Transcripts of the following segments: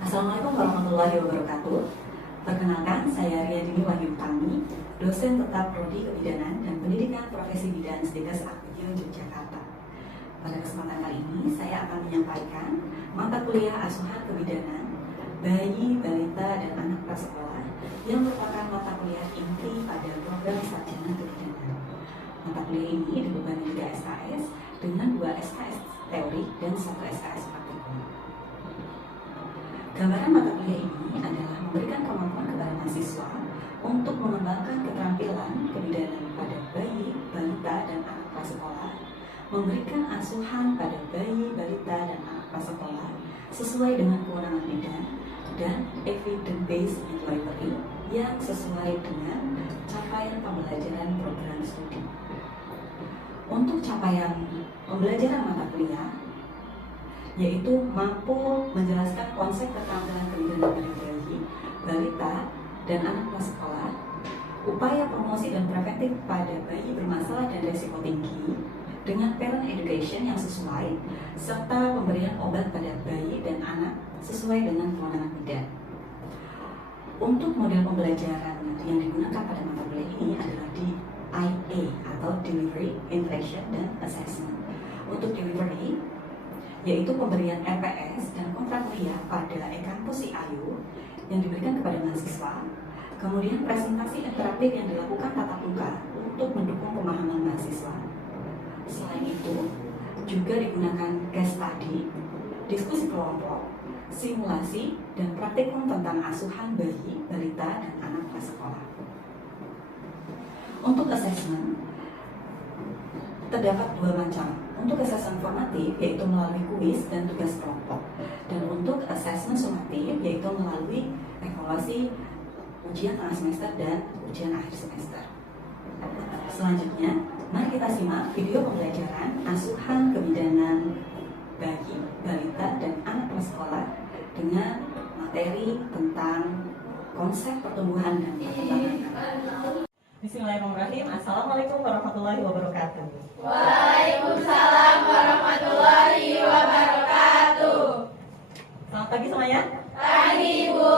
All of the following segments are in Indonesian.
Assalamualaikum warahmatullahi wabarakatuh. Perkenalkan, saya Riyadini Wahyu Utami, dosen tetap Prodi Kebidanan dan Pendidikan Profesi Bidan Stikes Aktif Yogyakarta. Pada kesempatan kali ini, saya akan menyampaikan mata kuliah asuhan kebidanan bayi, balita, dan anak prasekolah yang merupakan mata kuliah inti pada program sarjana kebidanan. Mata kuliah ini dibebani 3 SKS dengan 2 SKS teori dan 1 SKS praktikum. Gambaran mata kuliah ini adalah memberikan kemampuan kepada mahasiswa untuk mengembangkan keterampilan kebidanan pada bayi, balita, dan anak prasekolah, memberikan asuhan pada bayi, balita, dan anak prasekolah sesuai dengan kewenangan bidan, dan evidence-based midwifery yang sesuai dengan capaian pembelajaran program studi. Untuk capaian pembelajaran mata kuliah, yaitu mampu menjelaskan konsep keterampilan kebidanan pada bayi, balita, dan anak prasekolah, upaya promosi dan preventif pada bayi bermasalah dan risiko tinggi dengan parent education yang sesuai, serta pemberian obat pada bayi dan anak sesuai dengan kewenangan bidan. Untuk model pembelajaran yang digunakan pada mata kuliah ini adalah DIA atau Delivery, Interaction, dan Assessment. Untuk delivery, yaitu pemberian RPS dan kontrak kuliah pada e-kampus IAYU yang diberikan kepada mahasiswa, kemudian presentasi interaktif yang dilakukan tatap muka untuk mendukung pemahaman mahasiswa. Selain itu, juga digunakan case study, diskusi kelompok, simulasi, dan praktikum tentang asuhan bayi, balita, dan anak prasekolah. Untuk assessment, terdapat 2 macam. Untuk assessment formatif, yaitu melalui kuis dan tugas kelompok. Dan untuk assessment sumatif, yaitu melalui evaluasi ujian tengah semester dan ujian akhir semester. Selanjutnya, mari kita simak video pembelajaran asuhan kebidanan bayi, balita, dan anak prasekolah dengan materi tentang konsep pertumbuhan dan perkembangan. Bismillahirrahmanirrahim. Assalamualaikum warahmatullahi wabarakatuh. Waalaikumsalam warahmatullahi wabarakatuh. Selamat pagi semuanya. Pagi, Bu.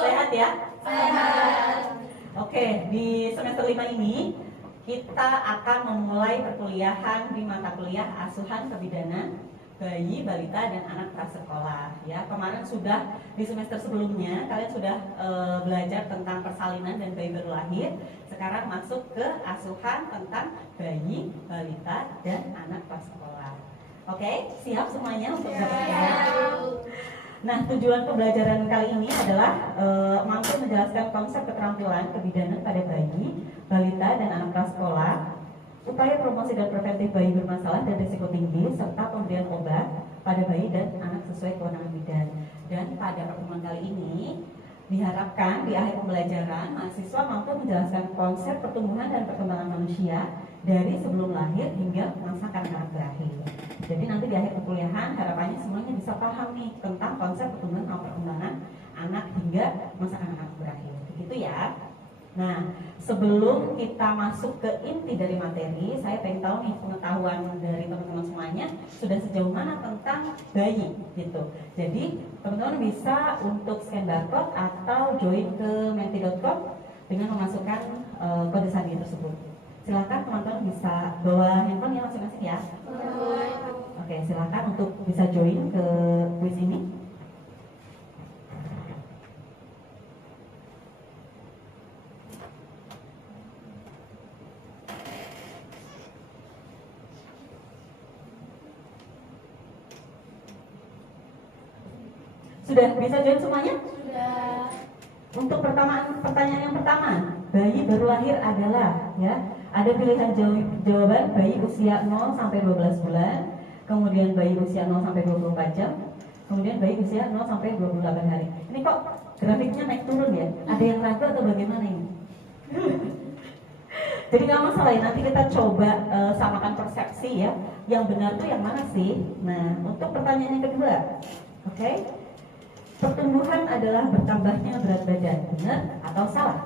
Sehat ya? Sehat. Oke, di semester 5 ini kita akan memulai perkuliahan di mata kuliah asuhan kebidanan bayi, balita, dan anak prasekolah. Ya, kemarin sudah di semester sebelumnya kalian sudah belajar tentang persalinan dan bayi baru lahir. Sekarang masuk ke asuhan tentang bayi, balita, dan anak prasekolah. Oke, siap semuanya untuk belajar? Nah, tujuan pembelajaran kali ini adalah mampu menjelaskan konsep keterampilan kebidanan pada bayi, balita, dan anak prasekolah, upaya promosi dan preventif bayi bermasalah dan risiko tinggi, serta pemberian obat pada bayi dan anak sesuai kewenangan bidan. Dan pada pertemuan kali ini diharapkan di akhir pembelajaran mahasiswa mampu menjelaskan konsep pertumbuhan dan perkembangan manusia dari sebelum lahir hingga masa kanak-kanak berakhir. Jadi nanti di akhir perkuliahan harapannya semuanya bisa paham nih tentang konsep pertumbuhan dan perkembangan anak hingga masa kanak-kanak berakhir. Begitu ya. Nah, sebelum kita masuk ke inti dari materi, saya pengen tahu nih pengetahuan dari teman-teman semuanya sudah sejauh mana tentang bayi gitu. Jadi teman-teman bisa untuk scan barcode atau join ke menti.com dengan memasukkan kode sandi tersebut. Silakan teman-teman bisa bawa handphone ya masing-masing ya. Oke, silakan untuk bisa join ke quiz ini. Sudah bisa join semuanya? Sudah. Untuk pertanyaan yang pertama, bayi baru lahir adalah ya, ada pilihan jawaban bayi usia 0 sampai 12 bulan, kemudian bayi usia 0 sampai 24 jam, kemudian bayi usia 0 sampai 28 hari. Ini kok grafiknya naik turun ya? Ada yang ragu atau bagaimana ini? Jadi nggak masalah ya, nanti kita coba samakan persepsi ya. Yang benar tuh yang mana sih? Nah, untuk pertanyaan yang kedua, oke? Pertumbuhan adalah bertambahnya berat badan, benar atau salah?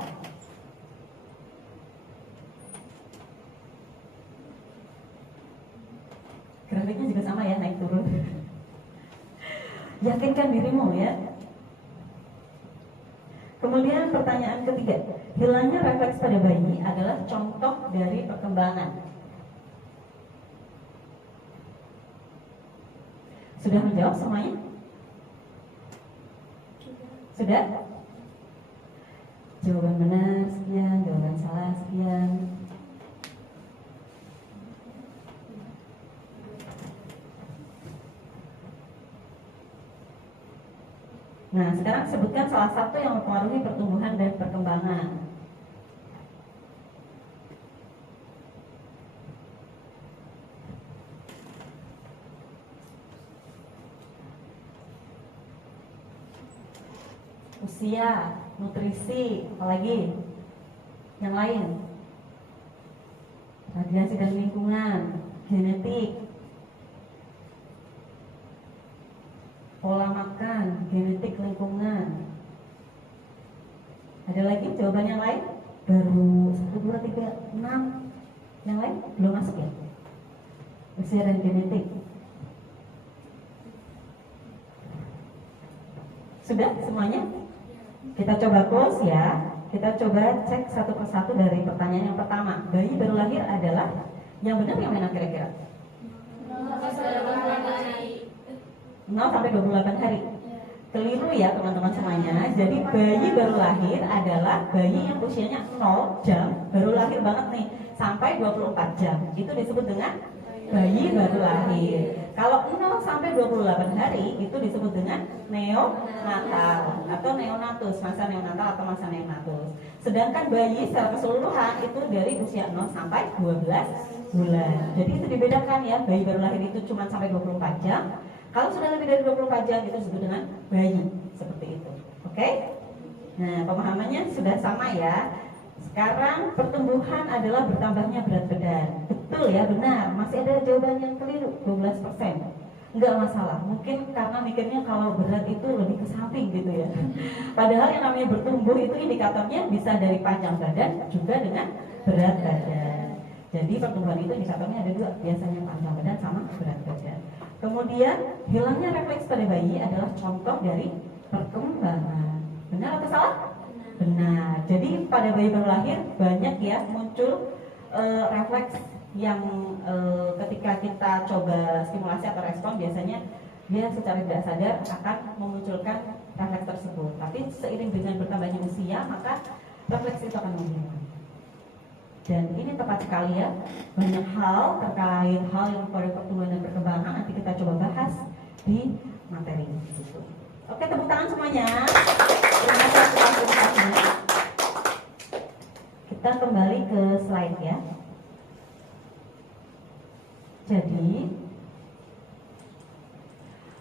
Grafiknya juga sama ya, naik turun. Yakinkan dirimu ya. Kemudian pertanyaan ketiga, hilangnya refleks pada bayi adalah contoh dari perkembangan. Sudah menjawab semuanya? Sudah? Jawaban benar sekian, jawaban salah sekian. Nah, sekarang sebutkan salah satu yang mempengaruhi pertumbuhan dan perkembangan. Usia, nutrisi, apalagi yang lain, radiasi dan lingkungan, genetik, pola makan, genetik, lingkungan. Ada lagi jawaban yang lain? Baru 1, 2, 3, 6. Yang lain belum masuk ya? Usia dan genetik. Sudah semuanya? Kita coba close ya. Kita coba cek satu persatu dari pertanyaan yang pertama. Bayi baru lahir adalah yang benar yang mana kira-kira? 0 sampai 28 hari. Keliru ya teman-teman semuanya. Jadi bayi baru lahir adalah bayi yang usianya 0 jam, baru lahir banget nih, sampai 24 jam. Itu disebut dengan bayi baru lahir. Kalau 0 sampai 28 hari itu disebut dengan neonatal atau neonatus, masa neonatal atau masa neonatus. Sedangkan bayi secara keseluruhan itu dari usia 0 sampai 12 bulan. Jadi itu dibedakan ya, bayi baru lahir itu cuma sampai 24 jam. Kalau sudah lebih dari 24 jam itu disebut dengan bayi, seperti itu. Oke? Nah, pemahamannya sudah sama ya. Sekarang pertumbuhan adalah bertambahnya berat badan. Betul ya, benar. Masih ada jawaban yang keliru, 12%. Enggak masalah. Mungkin karena mikirnya kalau berat itu lebih ke samping gitu ya. Padahal yang namanya bertumbuh itu indikatornya bisa dari panjang badan juga dengan berat badan. Jadi pertumbuhan itu indikatornya ada dua, biasanya panjang badan sama berat badan. Kemudian hilangnya refleks pada bayi adalah contoh dari perkembangan. Benar atau salah? Benar. Jadi pada bayi baru lahir banyak ya muncul refleks yang ketika kita coba stimulasi atau respon biasanya dia secara tidak sadar akan memunculkan refleks tersebut. Tapi seiring dengan bertambahnya usia maka refleks itu akan menghilang. Dan ini tepat sekali ya, banyak hal terkait hal yang pada pertumbuhan dan perkembangan nanti kita coba bahas di materi ini. Oke, tepuk tangan semuanya. Terima kasih atas presentasinya. Kita kembali ke slide ya. Jadi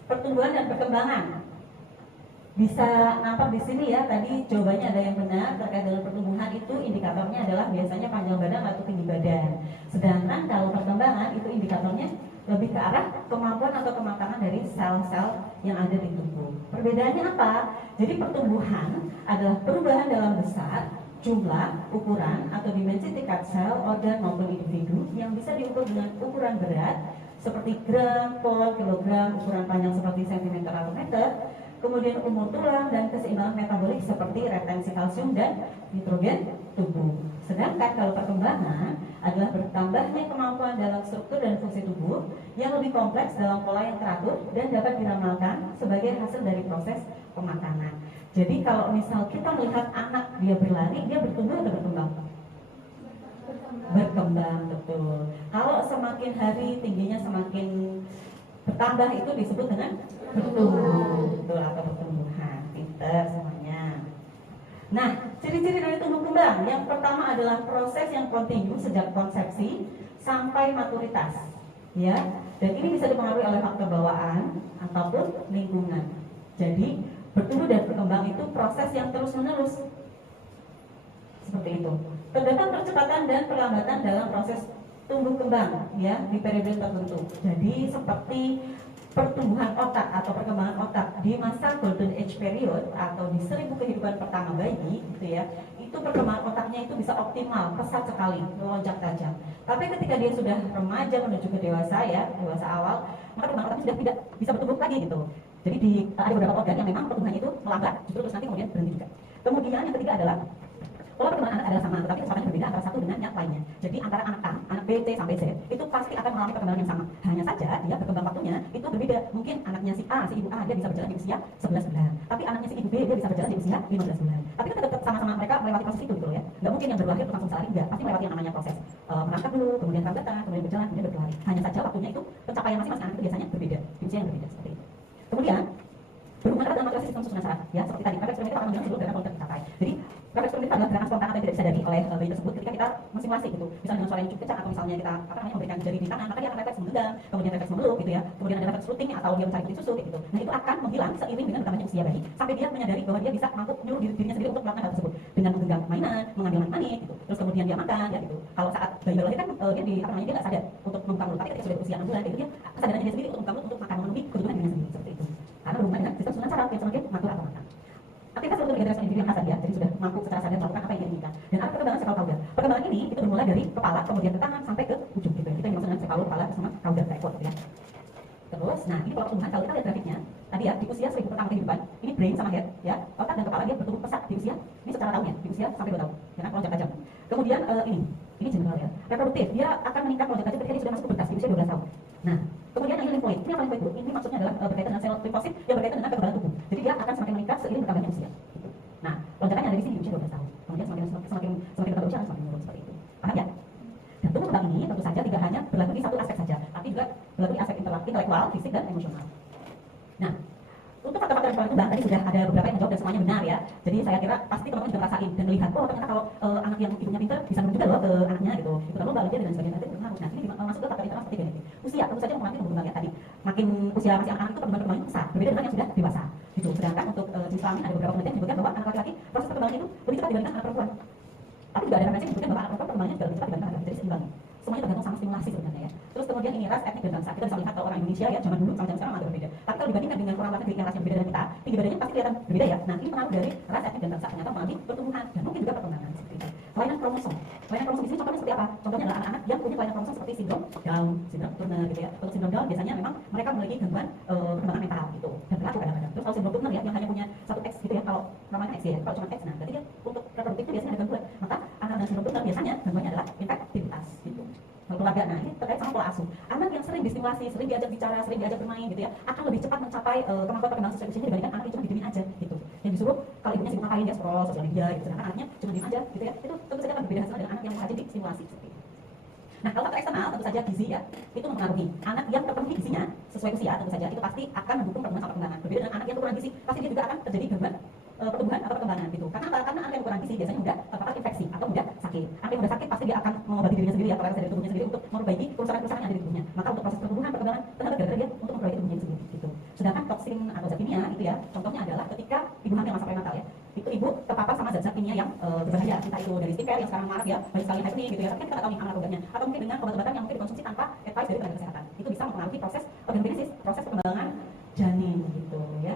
pertumbuhan dan perkembangan bisa nampak di sini ya. Tadi jawabannya ada yang benar terkait dengan pertumbuhan itu indikatornya adalah biasanya panjang badan atau tinggi badan. Sedangkan kalau perkembangan itu indikatornya lebih ke arah kemampuan atau kematangan dari sel-sel yang ada di tubuh. Perbedaannya apa? Jadi pertumbuhan adalah perubahan dalam besar, jumlah, ukuran atau dimensi tingkat sel, organ maupun individu yang bisa diukur dengan ukuran berat seperti gram, pol, kilogram, ukuran panjang seperti sentimeter atau meter, kemudian umur tulang dan keseimbangan metabolik seperti retensi kalsium dan nitrogen tubuh. Sedangkan kalau perkembangan adalah bertambahnya kemampuan dalam struktur dan fungsi tubuh yang lebih kompleks dalam pola yang teratur dan dapat diramalkan sebagai hasil dari proses pemakanan. Jadi kalau misal kita melihat anak dia berlari, dia bertumbuh atau berkembang? Berkembang, betul. Kalau semakin hari tingginya semakin bertambah itu disebut dengan bertumbuh, betul, atau pertumbuhan. Pinter semuanya. Nah, ciri-ciri dari tumbuh kembang yang pertama adalah proses yang kontinu sejak konsepsi sampai maturitas, ya. Dan ini bisa dipengaruhi oleh faktor bawaan ataupun lingkungan. Jadi bertumbuh dan berkembang itu proses yang terus-menerus, seperti itu. Terdapat percepatan dan perlambatan dalam proses tumbuh kembang, ya, di periode tertentu. Jadi seperti pertumbuhan otak atau perkembangan otak di masa golden age period atau di 1000 kehidupan pertama bayi, gitu ya, itu perkembangan otaknya itu bisa optimal, pesat sekali, melonjak tajam. Tapi ketika dia sudah remaja menuju ke dewasa ya, dewasa awal, maka perkembangan otaknya sudah tidak bisa bertumbuh lagi gitu. Jadi ada beberapa organ yang memang pertumbuhannya itu melambat, justru terus nanti kemudian berhenti juga. Kemudian yang ketiga adalah pola perkembangan anak adalah sama, tetapi kecepatannya berbeda antara satu dengan yang lainnya. Jadi antara anak A, anak B, C sampai Z itu pasti akan mengalami perkembangan yang sama. Hanya saja dia berkembang waktunya itu berbeda. Mungkin anaknya si A, si ibu A dia bisa berjalan di usia 11 bulan, tapi anaknya si ibu B dia bisa berjalan di usia 15 bulan. Tapi kan tetap sama-sama mereka melewati proses itu gitu ya. Nggak mungkin yang berlari terus langsung berlari, enggak. Pasti melewati yang namanya proses merangkak dulu, kemudian rambatan, kemudian berjalan, kemudian berlari. Hanya saja waktunya itu pencapaian masing-masing anak itu biasanya berbeda, di usia yang berbeda seperti itu. Kemudian berhubungan erat dengan materi sistem susunan saraf, ya seperti tadi. Refleks primitif akan menjelaskan seluruh gerakan politik tercapai. Jadi refleks primitif adalah gerakan spontan atau yang tidak disadari oleh bayi tersebut ketika kita mensimulasi gitu. Misalnya dengan suara yang cukup kencang atau misalnya kita memberikan jari di tangan, maka dia akan refleks menggenggam, kemudian refleks memeluk gitu ya. Kemudian ada refleks rooting atau dia mencari putih susu gitu. Nah itu akan menghilang seiring dengan bertambahnya usia bayi sampai dia menyadari bahwa dia bisa mampu menyuruh dirinya sendiri untuk melakukan hal tersebut dengan menggenggam mainan, mengambil manik gitu. Terus kemudian dia makan ya gitu. Kalau saat bayi lahir kan dia dia nggak sadar untuk membuka mulut, tapi ketika sudah berusia 6 bulan itu dia kesadarannya dia sendiri untuk membuka mulut untuk makan memenuhi kebutuhan dirinya sendiri seperti itu. Karena berhubungan dengan sistem susunan saraf yang semakin matur atau matang. Aktivitas untuk menjadi individu yang khas ya, jadi sudah mampu secara sadar melakukan apa yang dia inginkan. Dan ada perkembangan sefal kauder. Perkembangan ini itu bermula dari kepala, kemudian ke tangan sampai ke ujung gitu ya. Kita yang dimaksud dengan sefalur, kepala sama kauder ekor gitu ya. Terus, nah ini pola pertumbuhan kalau kita lihat grafiknya, tadi ya di usia 1000 pertama kehidupan, ini brain sama head ya, otak dan kepala dia bertumbuh pesat di usia, ini secara tahun ya, di usia sampai 2 tahun, ya kan, lonjak tajam. Kemudian ini general ya, reproduktif, dia akan meningkat lonjak tajam ketika dia sudah masuk pubertas di usia 12 tahun. Nah, kemudian yang limfoid, ini apa limfoid itu? Ini maksudnya adalah berkaitan dengan sel limfosit yang berkaitan dengan kekebalan tubuh. Jadi dia akan semakin meningkat seiring bertambahnya usia. Gitu. Nah, lonjakannya ada di sini di usia 12 tahun. Kemudian semakin bertambah usia semakin menurun seperti itu. Paham ya? Dan tumbuh kembang ini tentu saja tidak hanya berlaku di satu aspek saja, tapi juga berlaku di aspek intelektual, fisik dan emosional. Nah, untuk faktor-faktor yang kembang tadi sudah ada beberapa yang menjawab dan semuanya benar ya. Jadi saya kira pasti teman-teman juga merasain dan melihat, oh ternyata kalau anak yang ibunya pintar bisa menunjuk juga loh ke anaknya gitu. Ikutan lomba, olimpiade dan sebagainya. Nanti berpengaruh. Nah, ini masuk ke faktor internal seperti genetik. Usia tentu saja mempengaruhi perkembangan ya tadi. Makin usia masih anak-anak itu perkembangannya besar, berbeda dengan yang sudah dewasa. Gitu. Sedangkan untuk jenis kelamin ada beberapa penelitian menyebutkan bahwa anak laki-laki proses perkembangan itu lebih cepat dibandingkan anak perempuan. Tapi juga ada referensi yang menyebutkan bahwa anak perempuan perkembangannya juga lebih cepat dibandingkan anak laki-laki. Jadi seimbang. Semuanya tergantung sama stimulasi sebenarnya ya. Terus kemudian ini ras, etnik dan bangsa. Kita bisa lihat kalau orang Indonesia ya zaman dulu sama zaman sekarang agak berbeda. Tapi kalau dibandingkan dengan orang luar negeri yang rasnya berbeda dengan kita, tinggi badannya pasti kelihatan berbeda ya. Nah ini pengaruh dari ras, etnik dan bangsa ternyata mempengaruhi pertumbuhan dan mungkin juga perkembangan seperti itu. Kelainan kromosom. Kelainan kromosom di sini contohnya seperti apa? Contohnya adalah anak-anak yang punya kelainan kromosom seperti sindrom Down, sindrom Turner gitu ya. Untuk sindrom Down biasanya memang mereka memiliki gangguan perkembangan mental gitu dan berlaku kadang-kadang. Terus kalau sindrom Turner ya yang hanya punya satu X gitu ya, kalau namanya X ya, kalau cuma X, nah berarti dia untuk reproduktif itu biasanya ada gangguan. Maka anak dengan sindrom Turner biasanya gangguannya adalah infektivitas gitu. Keluarga, nah ini terkait sama pola asuh. Anak yang sering distimulasi, sering diajak bicara, sering diajak bermain gitu ya, akan lebih cepat mencapai kemampuan perkembangan sesuai usianya dibandingkan anak yang cuma didiemin aja gitu. Yang disuruh kalau ibunya sibuk ngapain dia scroll sosial media gitu, sedangkan anaknya cuma diem aja gitu ya. Itu tentu saja akan berbeda hasilnya dengan anak yang rajin distimulasi seperti itu. Nah kalau faktor eksternal tentu saja gizi ya, itu mempengaruhi. Anak yang terpenuhi gizinya sesuai usia tentu saja itu pasti akan mendukung perkembangan sama perkembangan. Berbeda dengan anak yang kurang gizi, pasti dia juga akan terjadi gangguan pertumbuhan atau perkembangan gitu. Karena apa? Karena anak yang kurang gizi biasanya mudah terpapar infeksi atau mudah sakit. Anak yang mudah sakit pasti dia akan mengobati dirinya sendiri atau dari tubuhnya sendiri untuk memperbaiki kerusakan-kerusakan yang ada di tubuhnya. Maka untuk proses pertumbuhan perkembangan tenaga gara-gara dia untuk memperbaiki tubuhnya sendiri gitu. Sedangkan toksin atau zat kimia itu ya, contohnya adalah ketika ibu hamil masa prenatal ya, itu ibu terpapar sama zat-zat kimia yang berbahaya, entah itu dari skincare yang sekarang marak ya, banyak sekali happening gitu ya, tapi kan kita nggak tahu nih aman atau enggaknya, atau mungkin dengan obat-obatan yang mungkin dikonsumsi tanpa advice dari tenaga kesehatan. Itu bisa mempengaruhi proses organogenesis, proses perkembangan janin gitu ya.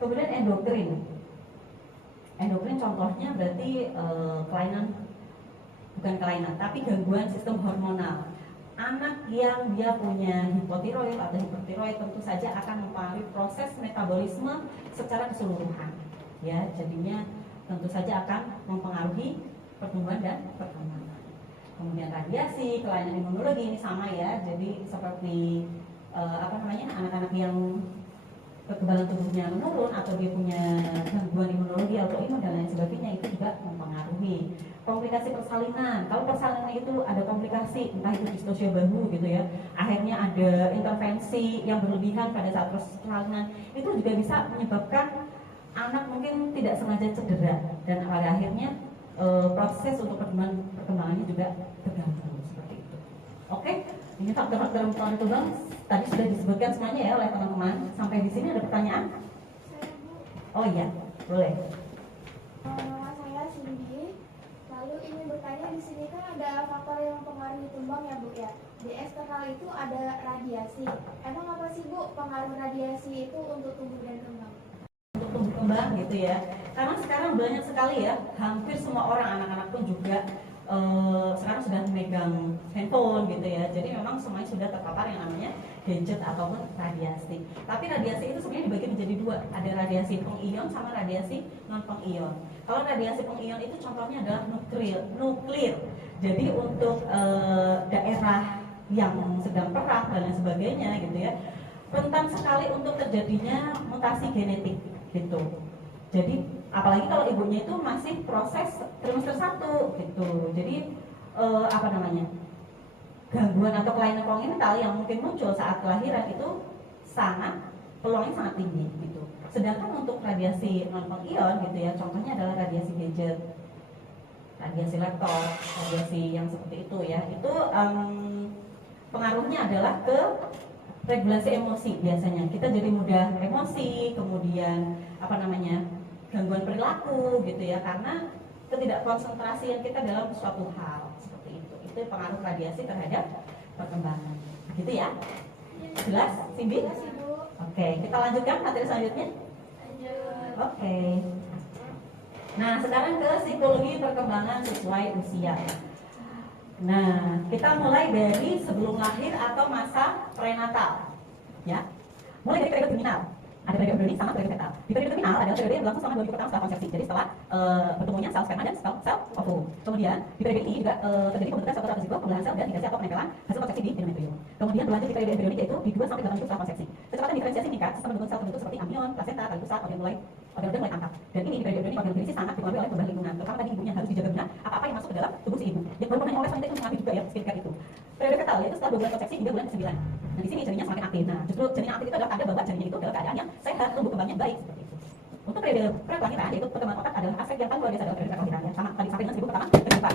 Kemudian endokrin. Endokrin contohnya berarti kelainan, bukan kelainan, tapi gangguan sistem hormonal. Anak yang dia punya hipotiroid atau hipertiroid tentu saja akan mempengaruhi proses metabolisme secara keseluruhan. Ya, jadinya tentu saja akan mempengaruhi pertumbuhan dan perkembangan. Kemudian radiasi, kelainan imunologi ini sama ya. Jadi seperti anak-anak yang kekebalan tubuhnya menurun atau dia punya gangguan imunologi autoimun dan lain sebagainya itu juga mempengaruhi. Komplikasi persalinan, kalau persalinan itu ada komplikasi entah itu distosia bahu gitu ya, akhirnya ada intervensi yang berlebihan pada saat proses persalinan, itu juga bisa menyebabkan anak mungkin tidak sengaja cedera dan pada akhirnya proses untuk perkembangannya juga terganggu seperti itu. Oke, ini faktor-faktor mempengaruhi tulang tadi sudah disebutkan semuanya ya oleh teman-teman. Sampai di sini ada pertanyaan? Oh iya, boleh. Saya Cindy. Lalu ingin bertanya, di sini kan ada faktor yang mempengaruhi tumbang ya Bu ya. Di eksternal itu ada radiasi. Emang apa sih Bu pengaruh radiasi itu untuk tumbuh dan kembang? Untuk tumbuh kembang gitu ya. Karena sekarang banyak sekali ya, hampir semua orang, anak-anak pun juga sekarang sudah memegang handphone gitu ya. Jadi memang semuanya sudah terpapar yang namanya gadget ataupun radiasi. Tapi radiasi itu sebenarnya dibagi menjadi dua, ada radiasi pengion sama radiasi non pengion. Kalau radiasi pengion itu contohnya adalah nuklir. Jadi untuk daerah yang sedang perang dan lain sebagainya gitu ya, rentan sekali untuk terjadinya mutasi genetik gitu. Jadi apalagi kalau ibunya itu masih proses trimester 1 gitu. Jadi gangguan atau kelainan kongenital yang mungkin muncul saat kelahiran itu peluangnya sangat tinggi gitu. Sedangkan untuk radiasi non pengion gitu ya, contohnya adalah radiasi gadget, radiasi laptop, radiasi yang seperti itu ya, itu pengaruhnya adalah ke regulasi emosi. Biasanya kita jadi mudah emosi, kemudian gangguan perilaku gitu ya, karena ketidakkonsentrasian kita dalam suatu hal seperti itu. Itu pengaruh radiasi terhadap perkembangan. Gitu ya? Jelas, Cindy? Jelas, Ibu. Oke, kita lanjutkan materi selanjutnya. Lanjut. Oke. Nah, sekarang ke psikologi perkembangan sesuai usia. Nah, kita mulai dari sebelum lahir atau masa prenatal. Ya. Mulai dari periode terminal. Ada periode embryonic sama periode fetal. Di periode terminal adalah periode yang berlangsung selama 2 minggu pertama setelah konsepsi. Jadi setelah bertemunya sel sperma dan sel ovum. Kemudian di periode ini juga terjadi pembentukan sel atau pembelahan sel dan migrasi atau penempelan hasil konsepsi di endometrium. Kemudian berlanjut di periode embryonic yaitu di 2 sampai 8 minggu setelah konsepsi. Kecepatan diferensiasi meningkat sistem pembentukan sel terbentuk seperti amnion, plasenta, tali pusat, organ mulai tangkap. Dan ini di periode embryonic organ berisi sangat dipengaruhi oleh perubahan lingkungan. Terutama tadi ibunya harus dijaga benar apa-apa yang masuk ke dalam tubuh si ibu. Yang baru pernah oleh wanita itu mengalami juga ya skincare itu. Periode fetal yaitu setelah 2 bulan konsepsi hingga bulan ke-9. Nah, di sini janinnya semakin aktif. Nah, justru janin yang aktif itu adalah tanda bahwa janinnya itu dalam keadaan yang sehat, tumbuh kembangnya baik seperti itu. Untuk periode prakelahiran yaitu perkembangan otak adalah aspek yang paling luar biasa dalam periode prakelahiran ya. Sama tadi sampai dengan 1000 pertama kehidupan.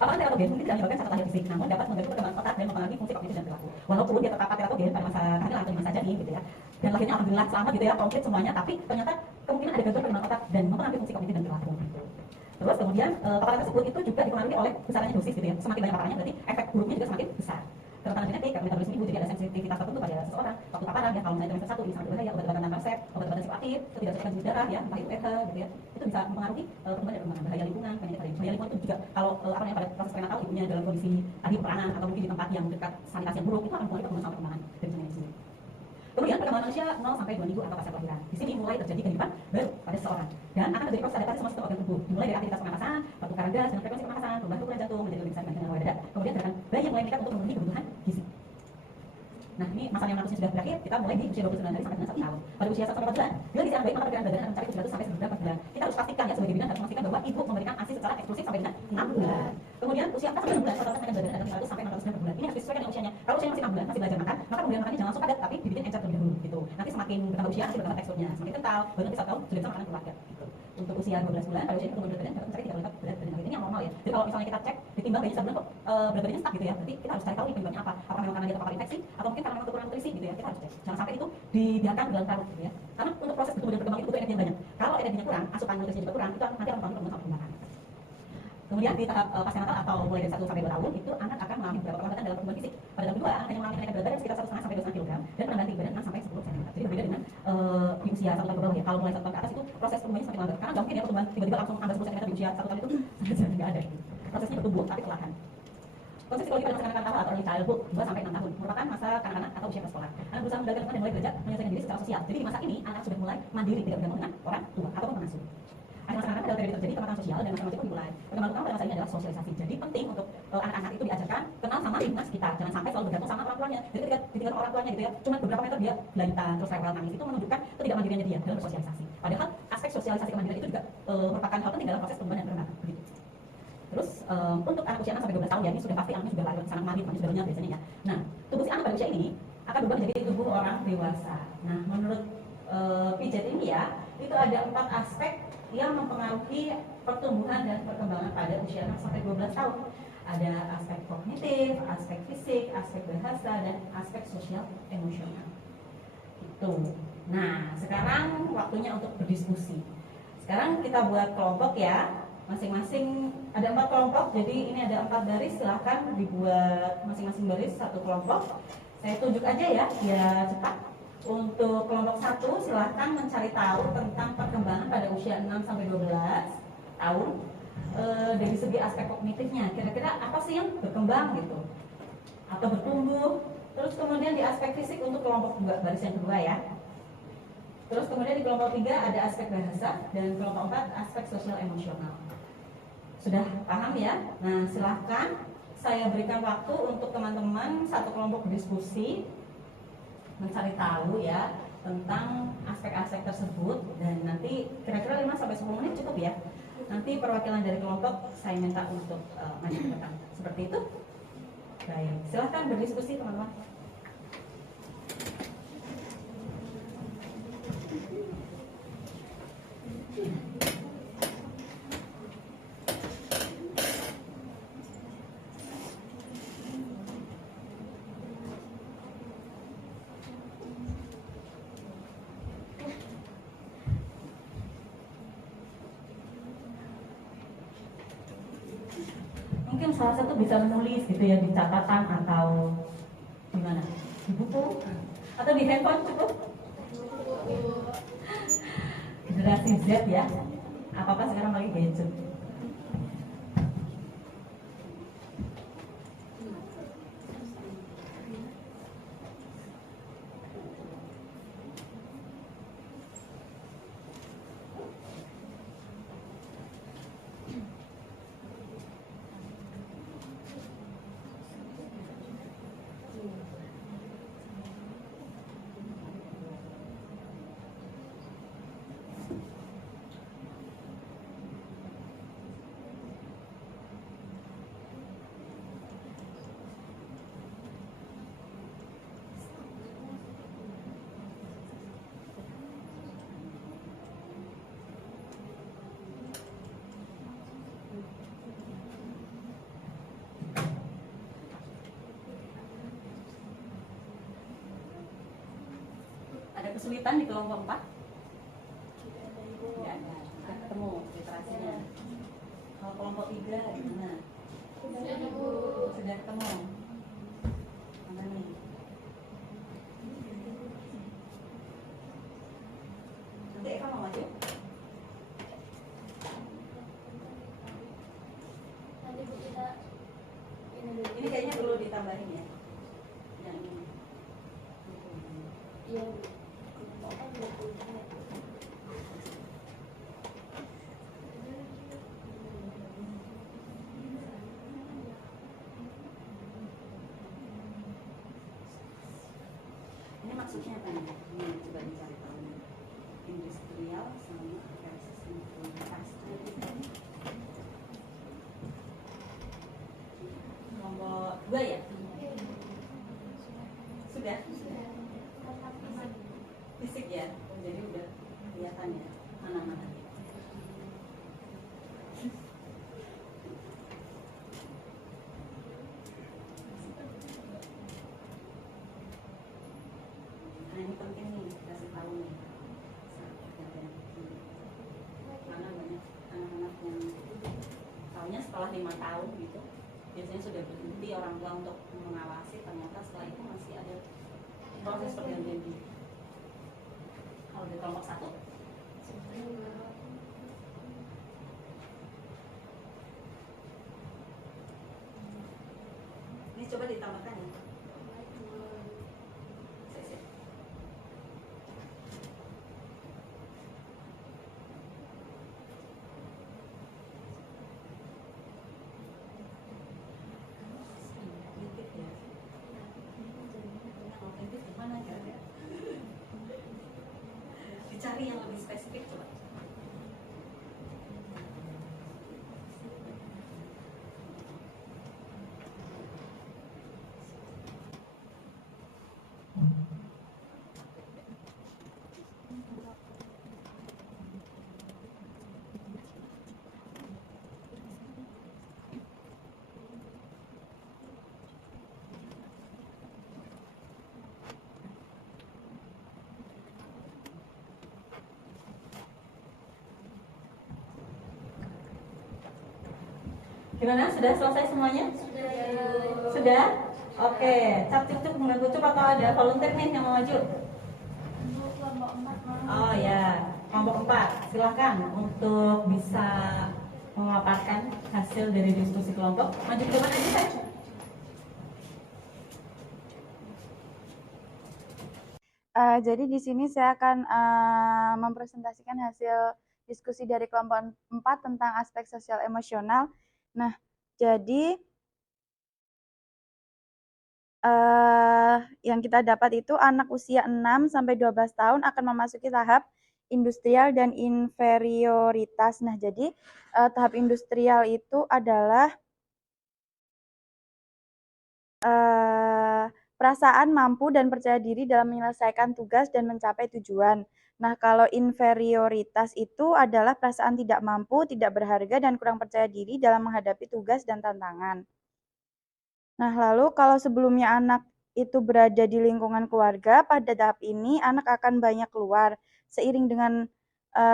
Apakah teratogen mungkin tidak menyebabkan cacat lahir fisik, namun dapat mengganggu perkembangan otak dan mempengaruhi fungsi kognitif dan perilaku. Walaupun dia terpapar teratogen pada masa kehamilan atau di masa janin gitu ya, dan lahirnya alhamdulillah selamat gitu ya, komplit semuanya, tapi ternyata kemungkinan ada gangguan perkembangan otak dan mempengaruhi fungsi kognitif dan perilaku gitu. Terus kemudian paparan tersebut itu juga dipengaruhi oleh besarannya dosis gitu ya. Semakin banyak paparannya berarti efek buruknya juga semakin besar. Kerentanan genetik, metabolisme ibu, jadi ada sensitivitas tertentu pada seseorang waktu paparan ya. Kalau misalnya trimester 1 ini sangat berbahaya, obat-obatan tanpa resep, obat-obatan psikoaktif, ketidakcocokan jenis darah ya, entah itu RH gitu ya, itu bisa mempengaruhi pertumbuhan dan perkembangan. Bahaya lingkungan, bahaya lingkungan itu juga kalau pada proses prenatal ibunya dalam kondisi tadi peranan atau mungkin di tempat yang dekat sanitasi yang buruk, itu akan mempengaruhi perkembangan perkembangan dari janin sendiri. Kemudian perkembangan manusia 0 sampai 2 minggu atau pasca kelahiran. Di sini mulai terjadi kehidupan baru pada seseorang dan akan terjadi proses adaptasi semua sistem organ tubuh. Dimulai dari aktivitas pernapasan, pertukaran gas dengan frekuensi pernapasan, perubahan ukuran jantung menjadi lebih besar dibandingkan dengan dada. Kemudian gerakan bayi yang mulai meningkat untuk memenuhi kebutuhan gizi. Nah, ini masa yang harusnya sudah berakhir, kita mulai di usia 29 hari sampai dengan 1 tahun. Pada usia 1 sampai 4 bulan, bila gizi anak bayi maka perkiraan berat badan akan mencapai 700 sampai 900 bulan. Kita harus pastikan ya, sebagai bidan harus memastikan bahwa ibu memberikan ASI secara eksklusif sampai dengan 6 bulan. Kemudian usia 4 sampai 6 bulan, rata-rata berat badan akan 500 sampai 600 gram per bulan. Ini harus disesuaikan dengan usianya. Kalau usianya masih 6 bulan, masih belajar makan, maka pemberian makannya jangan langsung padat, tapi dibikin encer terlebih dahulu gitu. Nanti semakin bertambah usia, nanti bertambah teksturnya, semakin kental, baru nanti 1 tahun sudah bisa makanan keluarga gitu. Untuk usia 12 bulan, pada usia ini pertumbuhan berat badan dapat mencapai 3 kali lipat berat badan. Ini yang normal ya. Jadi kalau misalnya kita cek, ditimbang bayinya 1 bulan kok berat badannya stuck gitu ya, berarti kita harus cari tahu nih penyebabnya apa. Apakah memang karena dia terpapar infeksi atau mungkin karena memang kekurangan nutrisi gitu ya. Kita harus cek. Jangan sampai itu dibiarkan berlarut-larut gitu ya. Karena untuk proses bertumbuh dan berkembang itu butuh energi yang banyak. Kalau energinya kurang, asupan nutrisinya juga kurang, itu nanti akan mempengaruhi perkembangan perkembangan. Kemudian di tahap pasca-natal atau mulai dari 1 sampai 2 tahun itu anak akan mengalami beberapa perlambatan dalam pertumbuhan fisik. Pada tahap kedua, anak hanya mengalami kenaikan berat badan sekitar 1,5 sampai 2,5 kg dan penambahan tinggi badan 6 sampai 10 cm. Jadi berbeda dengan di usia 1 tahun ke bawah ya. Kalau mulai 1 tahun ke atas itu proses pertumbuhannya semakin lambat. Karena nggak mungkin ya pertumbuhan tiba-tiba langsung nambah 10 cm di usia 1 tahun itu nggak ada. Prosesnya bertumbuh tapi perlahan. Konsep psikologi pada masa kanak-kanak atau early childhood 2 sampai 6 tahun merupakan masa kanak-kanak atau usia prasekolah. Anak berusaha mengendalikan lingkungan dan mulai belajar menyelesaikan diri secara sosial. Jadi di masa ini anak sudah mulai mandiri, tidak bergantung dengan orang tua ataupun pengasuh. Akhir masa kanak-kanak adalah periode terjadi kematangan sosial dan masa remaja pun dimulai. Perkembangan utama pada masa ini adalah sosialisasi. Jadi penting untuk anak-anak itu diajarkan kenal sama lingkungan sekitar, jangan sampai selalu bergantung sama orang tuanya. Jadi ketika ditinggal orang tuanya gitu ya, cuma beberapa meter dia balita terus rewel nangis, itu menunjukkan ketidakmandiriannya dia dalam bersosialisasi. Padahal aspek sosialisasi kemandirian itu juga merupakan hal penting dalam proses pertumbuhan dan perkembangan. Begitu. Terus untuk anak usia 6 sampai 12 tahun ya, ini sudah pasti anaknya sudah lari sana kemari, sudah banyak biasanya ya. Nah, tubuh si anak pada usia ini akan berubah menjadi tubuh orang dewasa. Nah, menurut Piaget ini ya, itu ada 4 aspek yang mempengaruhi pertumbuhan dan perkembangan pada usia 6 sampai 12 tahun. Ada aspek kognitif, aspek fisik, aspek bahasa, dan aspek sosial emosional. Itu. Nah, sekarang waktunya untuk berdiskusi. Sekarang kita buat kelompok ya. Masing-masing ada 4 kelompok, jadi ini ada 4 baris, silahkan dibuat masing-masing baris 1 kelompok. Saya tunjuk aja ya, biar cepat. Untuk kelompok 1 silahkan mencari tahu tentang perkembangan pada usia 6 sampai 12 tahun dari segi aspek kognitifnya. Kira-kira apa sih yang berkembang gitu atau bertumbuh Terus kemudian di aspek fisik untuk kelompok 2, baris yang kedua ya. Terus kemudian di kelompok 3 ada aspek bahasa, dan kelompok 4 aspek sosial emosional. Sudah paham ya? Nah, silahkan saya berikan waktu untuk teman-teman satu kelompok berdiskusi, mencari tahu ya tentang aspek-aspek tersebut, dan nanti kira-kira 5-10 menit cukup ya. Nanti perwakilan dari kelompok saya minta untuk maju ke depan. Seperti itu? Baik, silahkan berdiskusi teman-teman. Mungkin salah satu bisa menulis gitu ya di catatan atau di mana? Di buku atau di handphone cukup? Generasi Z ya. Apa-apa sekarang pakai gadget. Ada kesulitan di kelompok 4? Tidak ada, sudah ketemu literasinya. Kalau kelompok 3 gimana? Sudah ketemu. Mana nih? Nanti Eka mau maju? Nanti Bu kita Ini kayaknya perlu ditambahin ya. Yang ini. Iya. Ini maksudnya apa nih? Ini coba dicari tahu nih. Industrial sama versus impunitas. Kelompok 2 ya? Sudah? Fisik ya? Jadi udah kelihatan ya mana-mana. Nah ini penting nih, kasih tahu nih. Karena banyak anak-anak yang tahunya setelah 5 tahun gitu, biasanya sudah berhenti orang tua untuk mengawasi, ternyata setelah itu masih ada proses pergantian gigi. Kalau di kelompok 1 ini coba ditambahkan ya. Sip. Otentik ya. Yang otentik gimana kira-kira? Dicari yang lebih spesifik coba. Gimana? Sudah selesai semuanya? Sudah? Oke, cap cup dengan kucup atau ada volunteer nih yang mau maju? Oh ya, kelompok 4. Silahkan untuk bisa memaparkan hasil dari diskusi kelompok. Maju ke depan aja, saya. Jadi di sini saya akan mempresentasikan hasil diskusi dari kelompok 4 tentang aspek sosial emosional. Nah, jadi yang kita dapat itu anak usia 6 sampai 12 tahun akan memasuki tahap industrial dan inferioritas. Nah, jadi tahap industrial itu adalah perasaan mampu dan percaya diri dalam menyelesaikan tugas dan mencapai tujuan. Nah, kalau inferioritas itu adalah perasaan tidak mampu, tidak berharga, dan kurang percaya diri dalam menghadapi tugas dan tantangan. Nah, lalu kalau sebelumnya anak itu berada di lingkungan keluarga, pada tahap ini anak akan banyak keluar. Seiring dengan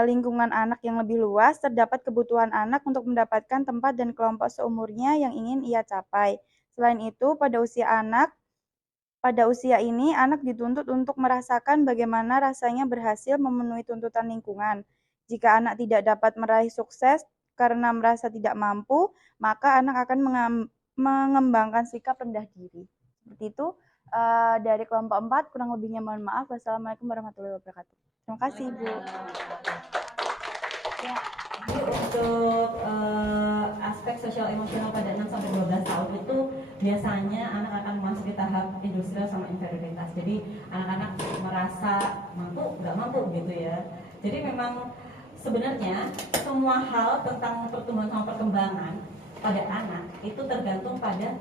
lingkungan anak yang lebih luas, terdapat kebutuhan anak untuk mendapatkan tempat dan kelompok seumurnya yang ingin ia capai. Selain itu, pada usia ini, anak dituntut untuk merasakan bagaimana rasanya berhasil memenuhi tuntutan lingkungan. Jika anak tidak dapat meraih sukses karena merasa tidak mampu, maka anak akan mengembangkan sikap rendah diri. Seperti itu dari kelompok 4, kurang lebihnya mohon maaf. Wassalamualaikum warahmatullahi wabarakatuh. Terima kasih, Ibu. Ya, untuk aspek sosial emosional pada 6 sampai 12 tahun itu biasanya anak akan memasuki tahap industrial sama inferioritas. Jadi anak-anak merasa mampu, nggak mampu gitu ya. Jadi memang sebenarnya semua hal tentang pertumbuhan sama perkembangan pada anak itu tergantung pada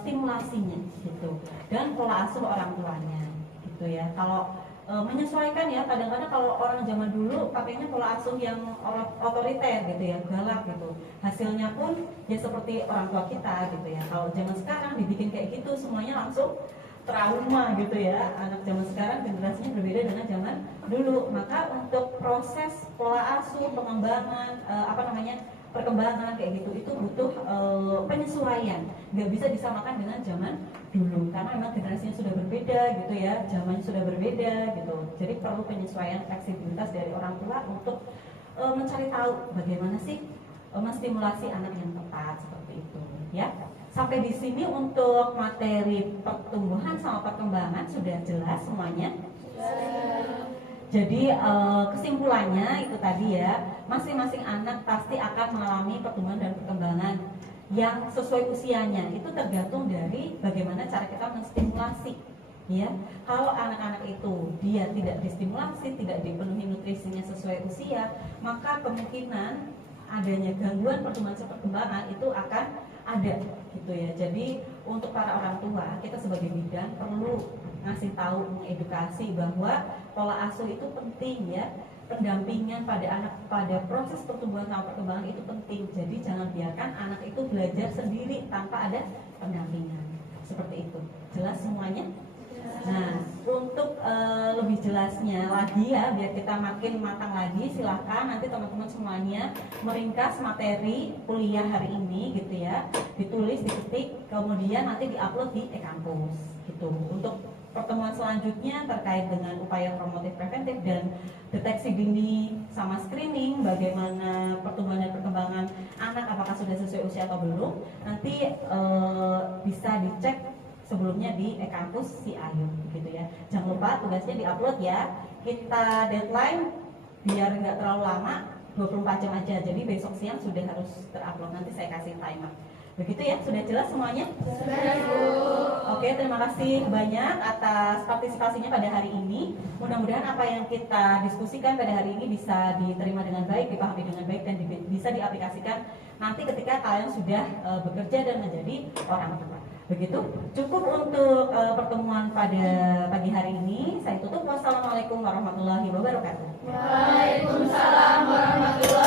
stimulasinya gitu dan pola asuh orang tuanya gitu ya. Kalau menyesuaikan ya, kadang-kadang kalau orang zaman dulu pakainya pola asuh yang otoriter gitu ya, galak gitu, hasilnya pun ya seperti orang tua kita gitu ya. Kalau zaman sekarang dibikin kayak gitu semuanya langsung trauma gitu ya. Anak zaman sekarang generasinya berbeda dengan zaman dulu. Maka untuk proses pola asuh, pengembangan perkembangan kayak gitu itu butuh penyesuaian, nggak bisa disamakan dengan zaman dulu karena memang generasinya sudah berbeda gitu ya, zamannya sudah berbeda gitu. Jadi perlu penyesuaian, fleksibilitas dari orang tua untuk mencari tahu bagaimana sih menstimulasi anak yang tepat seperti itu ya. Sampai di sini untuk materi pertumbuhan sama perkembangan sudah jelas semuanya. Jadi kesimpulannya itu tadi ya, masing-masing anak pasti akan mengalami pertumbuhan dan perkembangan yang sesuai usianya. Itu tergantung dari bagaimana cara kita menstimulasi. Ya, kalau anak-anak itu dia tidak distimulasi, tidak dipenuhi nutrisinya sesuai usia, maka kemungkinan adanya gangguan pertumbuhan dan perkembangan itu akan ada gitu ya. Jadi untuk para orang tua, kita sebagai bidan perlu ngasih tahu, mengedukasi bahwa pola asuh itu penting ya. Pendampingan pada anak pada proses pertumbuhan dan perkembangan itu penting. Jadi jangan biarkan anak itu belajar sendiri tanpa ada pendampingan. Seperti itu. Jelas semuanya? Nah, untuk lebih jelasnya lagi ya, biar kita makin matang lagi, silahkan nanti teman-teman semuanya meringkas materi kuliah hari ini gitu ya, ditulis, diketik, kemudian nanti diupload di e-kampus gitu. Untuk pertemuan selanjutnya terkait dengan upaya promotif preventif dan deteksi dini sama screening, bagaimana pertumbuhan dan perkembangan anak, apakah sudah sesuai usia atau belum, nanti bisa dicek sebelumnya di e-kampus si Ayu gitu ya. Jangan lupa tugasnya diupload ya. Kita deadline biar nggak terlalu lama, 24 jam aja. Jadi besok siang sudah harus terupload. Nanti saya kasih timer. Begitu ya, sudah jelas semuanya? Sudah, Bu. Oke, terima kasih banyak atas partisipasinya pada hari ini. Mudah-mudahan apa yang kita diskusikan pada hari ini bisa diterima dengan baik, dipahami dengan baik, dan bisa diaplikasikan nanti ketika kalian sudah bekerja dan menjadi orang tua. Begitu, cukup untuk pertemuan pada pagi hari ini. Saya tutup. Wassalamualaikum warahmatullahi wabarakatuh. Waalaikumsalam warahmatullahi